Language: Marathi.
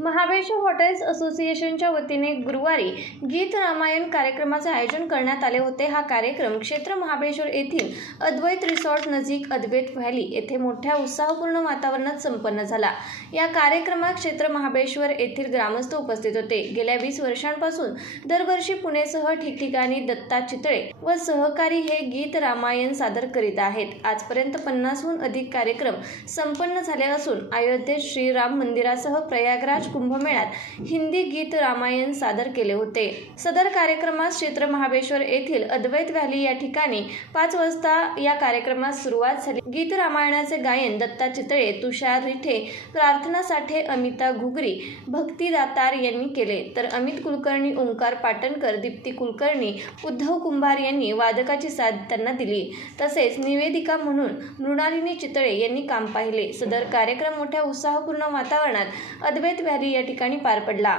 महाबळेश्वर हॉटेल्स असोसिएशनच्या वतीने गुरुवारी गीत रामायण कार्यक्रमाचे आयोजन करण्यात आले होते। हा कार्यक्रम क्षेत्र महाबळेश्वर येथील अद्वैत रिसॉर्ट नजीक अद्वैत व्हॅली येथे मोठ्या उत्साहपूर्ण वातावरणात संपन्न झाला। या कार्यक्रमात क्षेत्र महाबळेश्वर येथील ग्रामस्थ उपस्थित होते। गेल्या 20 वर्षांपासून दरवर्षी पुणेसह ठिकठिकाणी दत्ता चितळे व सहकारी हे गीत रामायण सादर करीत आहेत। आजपर्यंत 50हून अधिक कार्यक्रम संपन्न झाले असून अयोध्येत श्रीराम मंदिरासह प्रयागराज कुंभमेळ्यात हिंदी गीत रामायण सादर केले होते। सदर कार्यक्रमास क्षेत्र महाबळेश्वर येथील अद्वैत व्हॅली या ठिकाणी 5 वाजता या कार्यक्रमास सुरुवात झाली। गीत रामायणाचे गायन दत्ता चितळे, तुषार रिठे, प्रार्थना साठे, अमिता घुगरी, भक्ती दातार यांनी केले, तर अमित कुलकर्णी, ओंकार पाटणकर, दीप्ती कुलकर्णी, उद्धव कुंभार यांनी वादकाची साथ त्यांना दिली। तसेच निवेदिका म्हणून मृणालिनी चितळे यांनी काम पाहिले। सदर कार्यक्रम मोठ्या उत्साहपूर्ण वातावरणात अद्वैत व्हॅली या ठिकाणी पार पडला।